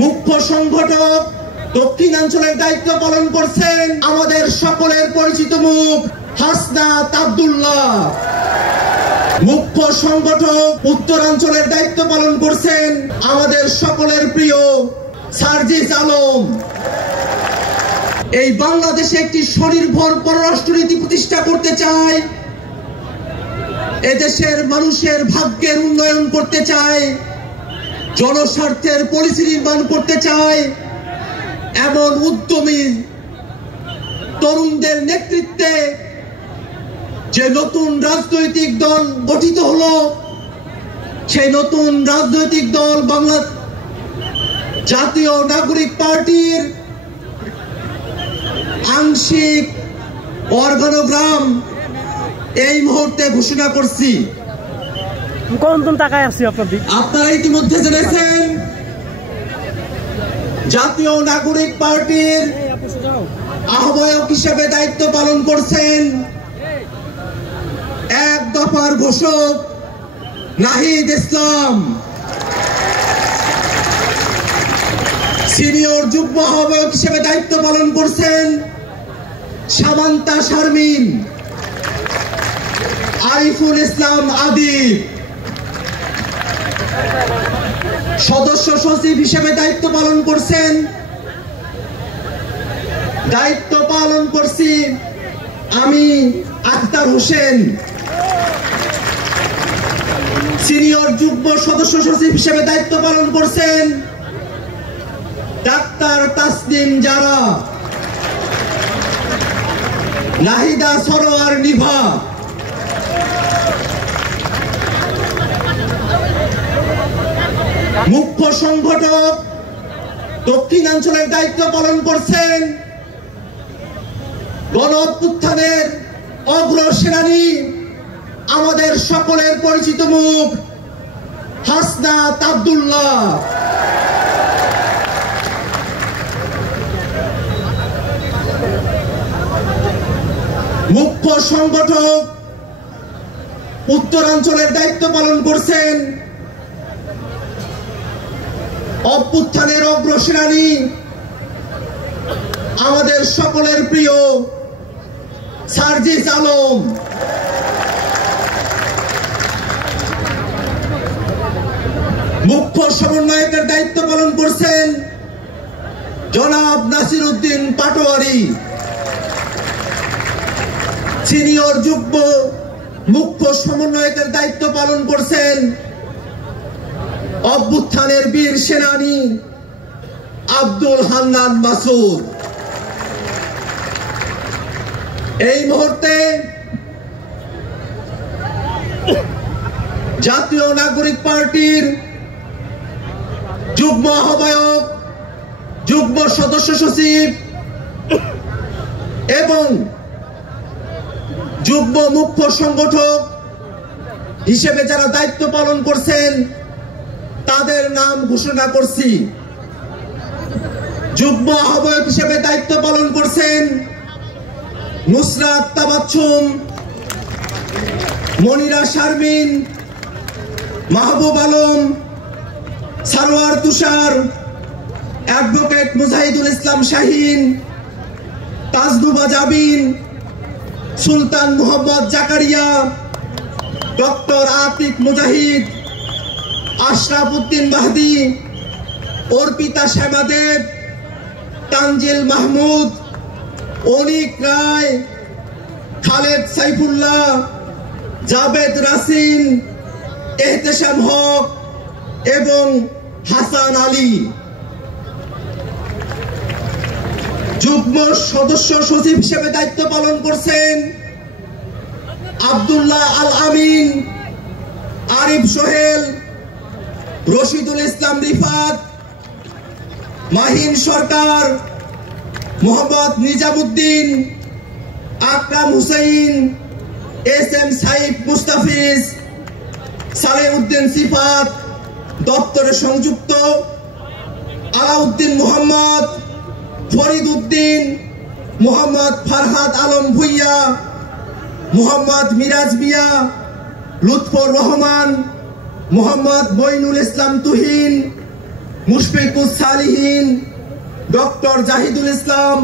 মুখ্য সংগঠক দক্ষিণাঞ্চলের দায়িত্ব পালন করছেন আমাদের সকলের পরিচিত মুখ হাসনাত আব্দুল্লাহ। মুখ্য সংগঠক উত্তরাঞ্চলের দায়িত্ব পালন করছেন আমাদের সকলের প্রিয় সার্জিস আলম। এই বাংলাদেশে একটি স্বনির্ভর পররাষ্ট্রনীতি প্রতিষ্ঠা করতে চায়, এদেশের মানুষের ভাগ্যের উন্নয়ন করতে চায়, জনস্বার্থের পলিসি নির্মাণ করতে চায়, এমন উদ্যমী তরুণদের নেতৃত্বে যে নতুন রাজনৈতিক দল গঠিত হলো, সেই নতুন রাজনৈতিক দল বাংলা জাতীয় নাগরিক পার্টির আংশিক অর্গানোগ্রাম এই মুহূর্তে ঘোষণা করছি। আপনারা ইতিমধ্যে জেনেছেন জাতীয় নাগরিক পার্টির আহ্বায়ক হিসেবে দায়িত্ব পালন করছেন এক দফার ঘোষক নাহিদ ইসলাম। সিনিয়র যুগ্ম আহ্বায়ক হিসেবে দায়িত্ব পালন করছেন সামান্তা শারমিন। আরিফুল ইসলাম আদিব সদস্য সচিব হিসেবে দায়িত্ব পালন করছি আমি আখতার হোসেন। সিনিয়র যুগ্ম সদস্য সচিব হিসেবে দায়িত্ব পালন করছেন ডাক্তার তাসনিম জারা। নাহিদা সরোয়ার নিভা মুখ্য সংগঠক দক্ষিণাঞ্চলের দায়িত্ব পালন করছেন গণ অভ্যুত্থানের অগ্রসেনানী আমাদের সকলের পরিচিত মুখ হাসনাত আব্দুল্লাহ। মুখ্য সংগঠক উত্তরাঞ্চলের দায়িত্ব পালন করছেন অভ্যুত্থানের অগ্রসেনানী আমাদের সকলের প্রিয় সার্জিস আলম। মুখ্য সমন্বয়কের দায়িত্ব পালন করছেন জনাব নাসির উদ্দিন পাটোয়ারি। সিনিয়র যুগ্ম মুখ্য সমন্বয়কের দায়িত্ব পালন করছেন অভ্যুত্থানের বীর সেনানী আব্দুল হান্নান মাসুদ। এই মুহূর্তে জাতীয় নাগরিক পার্টির যুগ্ম আহ্বায়ক, যুগ্ম সদস্য সচিব এবং যুগ্ম মুখ্য সংগঠক হিসেবে যারা দায়িত্ব পালন করছেন তাদের নাম ঘোষণা করছি। যুগ্ম আহ্বায়ক হিসেবে দায়িত্ব পালন করছেন নুসরাত তাবাচ্ছুম, মনিরা শারমিন, মাহবুব আলম, সারোয়ার তুষার, অ্যাডভোকেট মুজাহিদুল ইসলাম শাহিন, তাজনুবা জাবিন, সুলতান মোহাম্মদ জাকারিয়া, ডক্টর আতিক মুজাহিদ, আশরাফ উদ্দিন মাহদি, অর্পিতা শ্যামাদেব, তানজিল মাহমুদ, অনিক রায়, খালেদ সাইফুল্লাহ, জাবেদ রাসিন, এহতেশাম হক এবং হাসান আলী। যুগ্ম সদস্য সচিব হিসেবে দায়িত্ব পালন করছেন আব্দুল্লাহ আল আমিন, আরিফ সোহেল, রশিদুল ইসলাম রিফাত, মাহিন সরকার, মোহাম্মদ নিজামুদ্দিন, আকরাম হুসাইন, এস এম সাইফ মুস্তাফিজ, সালেউদ্দিন সিফাত, দপ্তরে সংযুক্ত আলাউদ্দিন মোহাম্মদ, ফরিদ উদ্দিন, মোহাম্মদ ফারহাদ আলম ভুইয়া, মোহাম্মদ মিরাজ মিয়া, লুৎফর রহমান, মোহাম্মদ মইনুল ইসলাম তুহিন, মুশফিকুস সালিহিন, ডক্টর জাহিদুল ইসলাম।